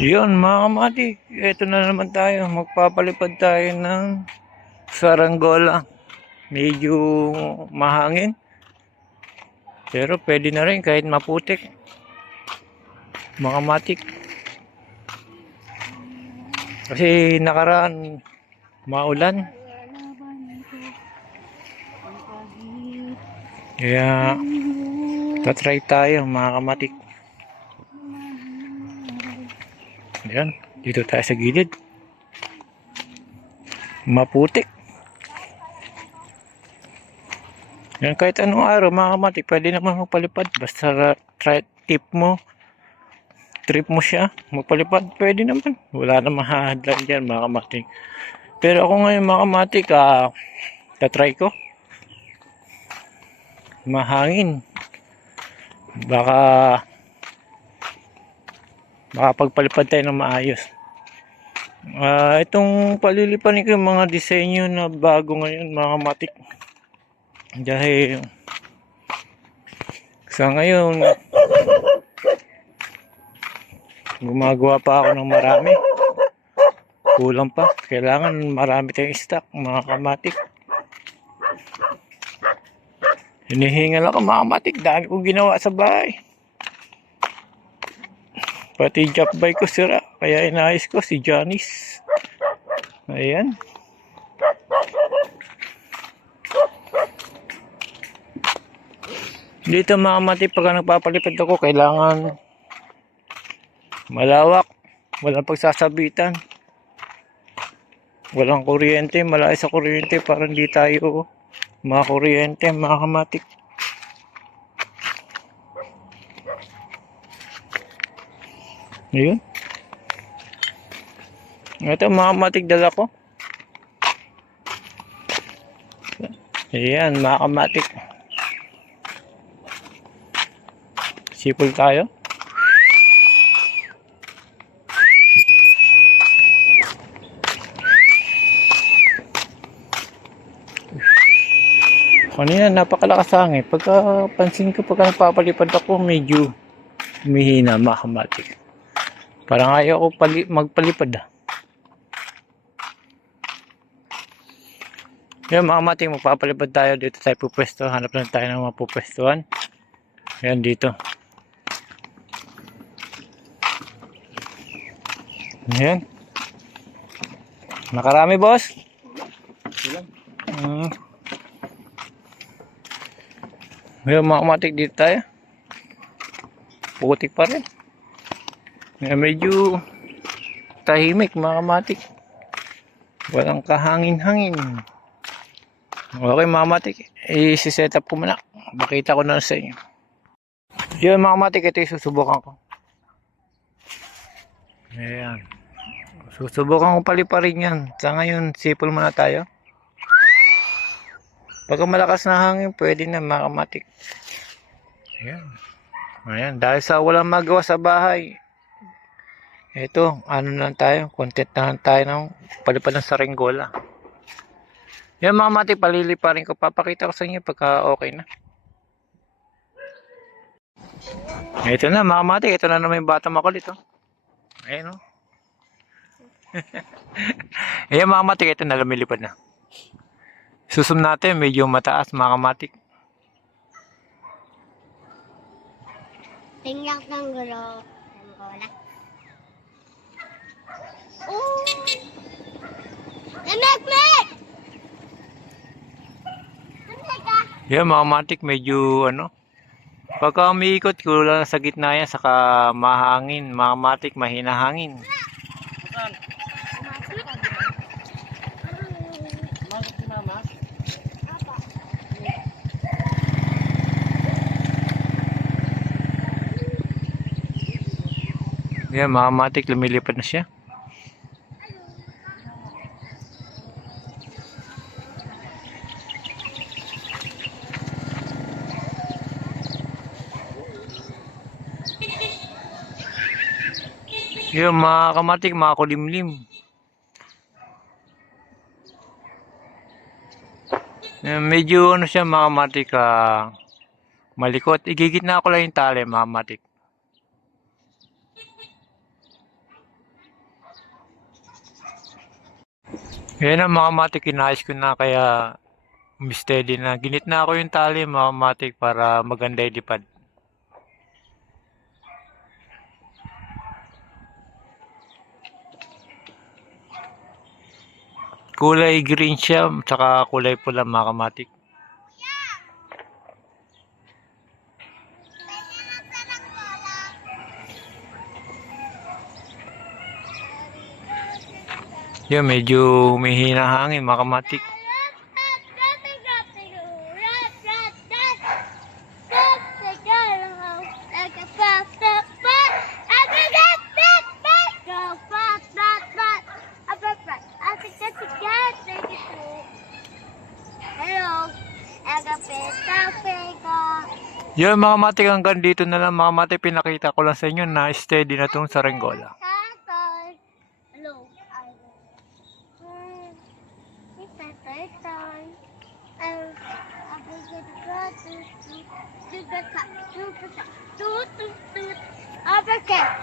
Yun mga kamati, eto na naman tayo. Magpapalipad tayo ng saranggola. Medyo mahangin. Pero pwede na rin kahit maputik. Mga matik. Kasi nakaraan maulan. Kaya tatry tayo mga kamatik. Ayan, dito tayo sa gilid. Maputik. Yan, kahit anong araw mga kamatik, pwede naman magpalipad. Basta trip mo siya, magpalipad, pwede naman. Wala namang hahadlan dyan mga kamatik. Pero ako ngayon mga kamatik, tatry ko. Mahangin. Baka makapagpalipad tayo ng maayos. Itong palilipanin ko yung mga disenyo na bago ngayon mga kamatik. Dahil sa ngayon gumagawa pa ako ng marami. Kulang pa. Kailangan marami tayong stock mga kamatik. Hinihingal ako mga kamatik. Dami kong ginawa sa bahay. Pati job bike ko sira. Kaya inayos ko si Janice. Ayan. Dito mga kamatik, pagka nagpapalipad ako, kailangan malawak. Walang pagsasabitan. Walang kuryente. Malayo sa kuryente para hindi tayo makakuryente mga kamatik. Ayun. Ito mga kamatik, dala ko. Ayan mga kamatik. Sipol tayo. Kanina napakalakas hangin. Pagka pansin ko, pagka nagpapalipad ako, medyo humihina mga kamatik. Parang ayaw ko magpalipad. Yan mga kamatik, magpapalipad tayo. Dito tayo pupwesto. Hanap lang tayo ng mga pupwestuhan. Yan dito. Yan. Nakarami boss? Ngayon mga kamatik, dito tayo. Putik pa rin. Medyo tahimik mga kamatik. Walang kahangin-hangin. Okay mga kamatik, i-set up ko muna. Bakita ko na sa inyo. Yun mga kamatik, ito yung susubukan ko. Ayan. Susubukan ko paliparin yan. Sa ngayon, sipol muna tayo. Pagka malakas na hangin, pwede na mga kamatik. Ayan. Ayan. Dahil sa walang magawa sa bahay, ito, ano lang tayo, content na lang tayo ng palipad ng saranggola. Yan mga kamatik, paliliparin ko. Papakita ko sa inyo pagka okay na. Ito na mga kamatik, ito na naman yung bata makulit. Ayan o. Ayan mga kamatik, ito na lumilipad na. Susum natin, medyo mataas mga kamatik. Tingnan ng gulo. Oh! Mek! Yan mga kamatik, medyo pagka umiikot, kulang sa gitna yan, saka mahangin, mga kamatik, mahina hangin. Yan mga kamatik, lumilipad na siya. Yan mga kamatik, mga kulimlim. Medyo siya mga kamatik, malikot. Igigitna ko lang yung tali mga kamatik. Yan ang mga matik, kinayos ko na kaya steady na. Ginit na ako yung tali mga matik para maganda ilipad. Kulay green siya, tsaka kulay pula mga kamatik. Yan, medyo humihina hangin mga kamatik. Hello, Yan mga matik, hanggang dito na lang mga matik, pinakita ko lang sa inyo na steady na itong saranggola. Hello. Uppercut.